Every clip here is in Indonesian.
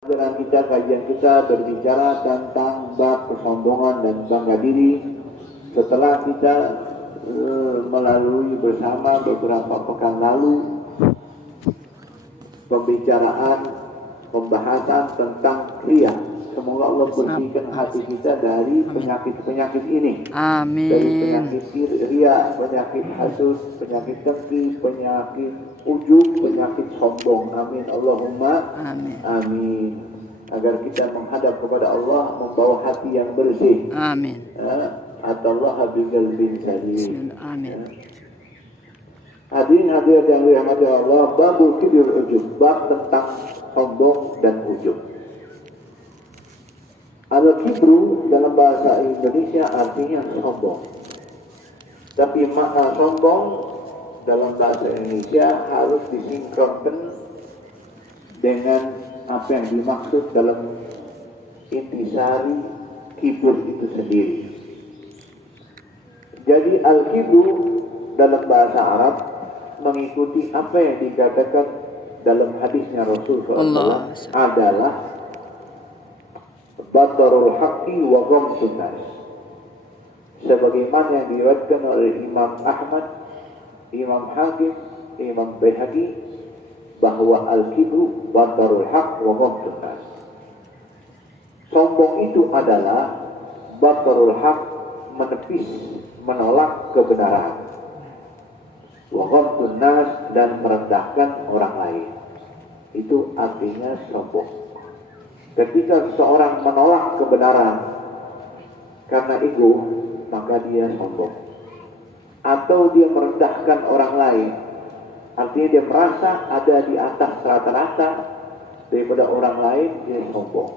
Pelajaran kita, kajian kita berbicara tentang bab kesombongan dan bangga diri. Setelah kita melalui bersama beberapa pekan lalu pembahasan tentang riya. Semoga Allah bersihkan hati kita dari penyakit-penyakit ini. Amin. Dari penyakit riya, penyakit hasud, penyakit dengki, penyakit ujub, penyakit sombong. Amin. Allahumma Amin. amin. Agar kita menghadap kepada Allah membawa hati yang bersih. Amin. Atallaha biqalbin salim. Amin. Hadirin hadirat yang dirahmati Allah, babul kibir ujub, bab tentang sombong dan ujub. Al-kibru dalam bahasa Indonesia artinya sombong. Tapi makna sombong dalam bahasa Indonesia harus disinkronkan dengan apa yang dimaksud dalam intisari kibur itu sendiri. Jadi al-kibru dalam bahasa Arab mengikuti apa yang dikatakan dalam hadisnya Rasul SAW adalah batarul haqqi wa ghamtun nas. Sebagaimana yang diriwayatkan oleh Imam Ahmad, Imam Hakim, Imam Baihaqi bahwa al-kibru batarul haqq wa ghamtun nas. Sombong itu adalah batarul haqq, menepis, menolak kebenaran. Wa ghamtun nas, dan merendahkan orang lain. Itu artinya sombong. Ketika seseorang menolak kebenaran karena ego, maka dia sombong. Atau dia merendahkan orang lain, artinya dia merasa ada di atas rata-rata daripada orang lain, dia sombong.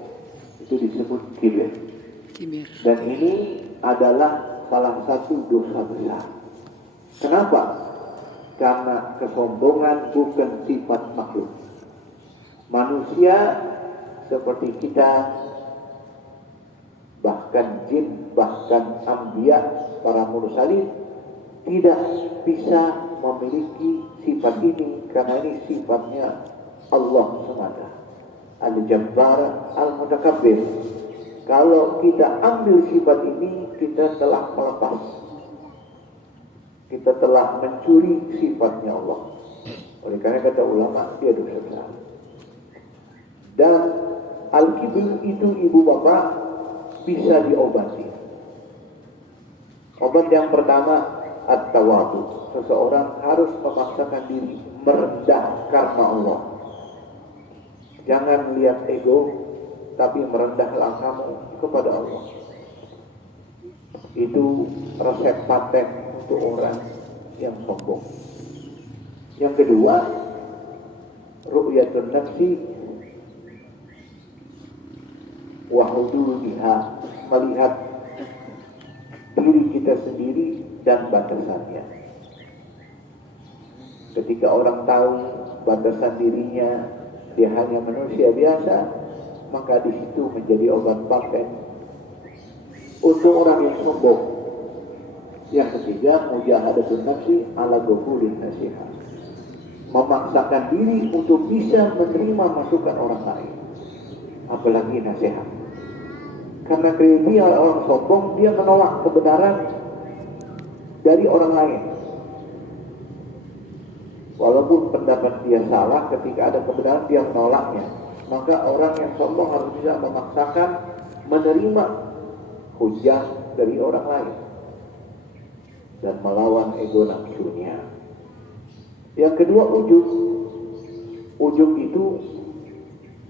Itu disebut kibir. Dan ini adalah salah satu dosa besar. Kenapa? Karena kesombongan bukan sifat makhluk. Manusia seperti kita, bahkan jin, bahkan anbiya, para mursalin, tidak bisa memiliki sifat ini karena ini sifatnya Allah semata. Al-Jabbar, Al-Mutakabbir. Kalau kita ambil sifat ini, kita telah melepas. Kita telah mencuri sifatnya Allah. Oleh karena kata ulama, dia dosa besar. Dan al-kibir itu, ibu bapak, bisa diobati. Obat yang pertama, at-tawadu. Seseorang harus memaksakan diri merendah karena Allah. Jangan lihat ego, tapi merendahlah kamu kepada Allah. Itu resep paten untuk orang yang sombong. Yang kedua, ru'yatun nafsi wa hududiha, melihat diri kita sendiri dan batasannya. Ketika orang tahu batasan dirinya, dia hanya manusia biasa, maka di situ menjadi obat paten untuk orang yang sombong. Yang ketiga, mujahadatun nafsi ala ghafulin nasihat, memaksakan diri untuk bisa menerima masukan orang lain, apalagi nasihat. Karena dia orang sombong, dia menolak kebenaran dari orang lain. Walaupun pendapat dia salah, ketika ada kebenaran dia menolaknya. Maka orang yang sombong harus bisa memaksakan menerima hujah dari orang lain dan melawan ego nafsunya. Yang kedua, ujub. Ujub itu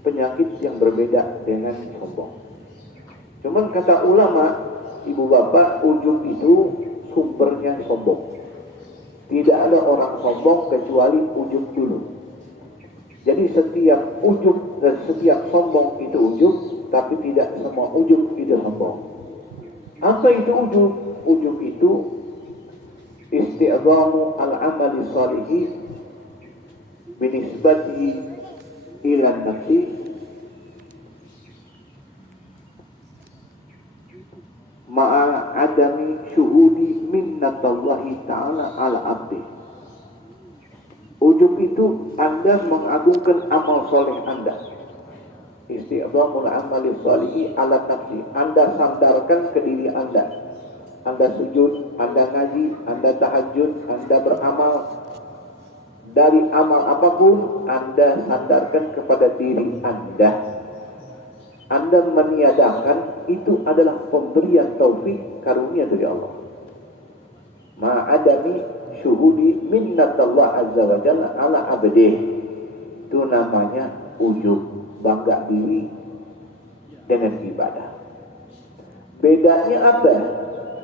penyakit yang berbeda dengan sombong. Cuman kata ulama, ibu bapak, ujub itu sumbernya sombong. Tidak ada orang sombong kecuali ujub dulu. Jadi setiap ujub dan setiap sombong itu ujub, tapi tidak semua ujub itu sombong. Apa itu ujub? Ujub itu isti'zamu al-amali salihi binisbatihi ila nafsi ma'a adami syuhudi minnatallahi ta'ala ala abdi. Ujub itu Anda mengagungkan amal soleh Anda, Isti'dhamul amali sholihi ala nafsi. Anda sandarkan ke diri Anda. Anda sujud, Anda ngaji, Anda tahajud, Anda beramal. Dari amal apapun, Anda sandarkan kepada diri Anda. Anda meniadakan, itu adalah pemberian taufik karunia dari Allah. Ma'adami syuhudi minnatallah azza wa jalla ala abdih. Itu namanya ujub, bangga diri dengan ibadah. Bedanya apa?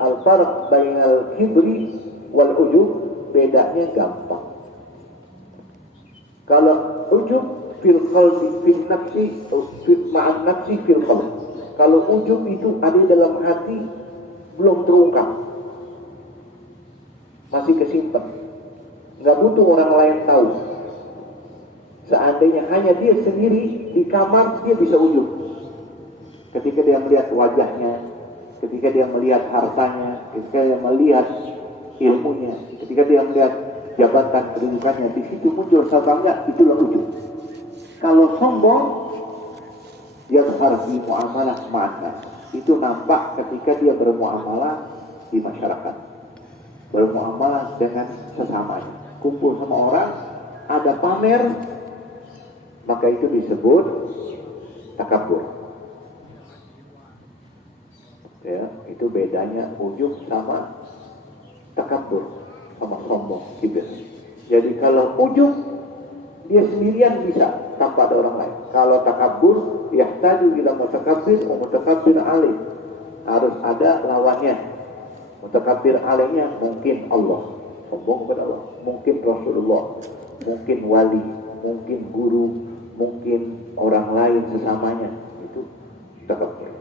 Al-farq bainal kibri wal ujub, bedanya gampang. Kalau ujub fil qalbi fil nafsi ma'an nafsi fil qalbi. Kalau ujub itu ada dalam hati, belum terungkap, masih kesimpan, nggak butuh orang lain tahu. Seandainya hanya dia sendiri di kamar, dia bisa ujub. Ketika dia melihat wajahnya, ketika dia melihat hartanya, ketika dia melihat ilmunya, ketika dia melihat jabatan kedudukannya, di situ muncul sabarnya, itulah ujub. Kalau sombong, dia harfi muamalah ma'an. Itu nampak ketika dia bermuamalah di masyarakat, bermuamalah dengan sesamanya, kumpul sama orang, ada pamer, maka itu disebut takabur. Ya, itu bedanya ujub sama takabur, sama sombong, kibir. Jadi kalau ujub, dia sendirian bisa tanpa ada orang lain. Kalau takabur, yahtaju ila mutakabbir wa mutakabbir alaih. Harus ada lawannya. Mutakabbir alaihnya mungkin Allah, sombong kepada Allah, mungkin Rasulullah, mungkin wali, mungkin guru, mungkin orang lain sesamanya. Itu takabur.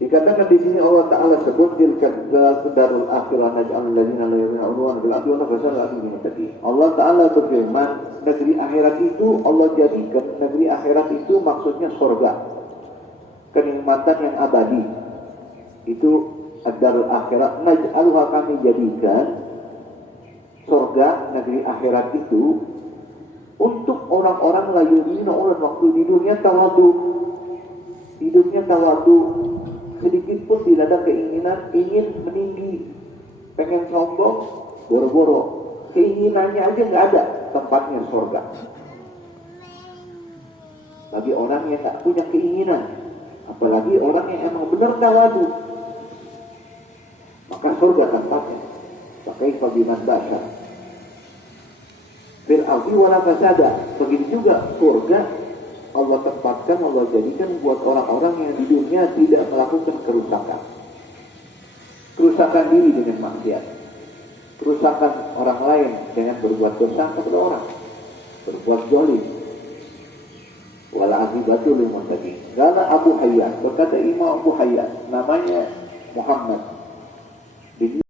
Dikatakan di sini Allah Taala sebut darul akhirah naj'alul ladzina la yu'minuna bil akhirati wa nafsal tadi. Allah Taala berfirman, negeri akhirat itu Allah jadikan, negeri akhirat itu maksudnya surga, kenikmatan yang abadi. Itu darul akhirat naj'aluha, kami jadikan surga, negeri akhirat itu untuk orang-orang la yu'minuna, orang waktu di dunia tawadu, hidupnya tawadu, sedikit pun tidak ada keinginan ingin meninggi, pengen sombong, boro-boro, keinginannya aja nggak ada, tempatnya surga. Bagi orang yang nggak punya keinginan, apalagi orang yang emang benar tawadu, maka surga tempatnya. Pakai fabiman basar fil ardi wala fasada. Begitu juga surga Allah tempatkan, Allah jadikan buat orang-orang yang di dunia tidak melakukan kerusakan. Kerusakan diri dengan maksiat, kerusakan orang lain dengan berbuat dosa kepada orang, berbuat zalim. Wala akibatu lil muttaqin. Qala Abu Hayyan, berkata Imam Abu Hayyan, namanya Muhammad bin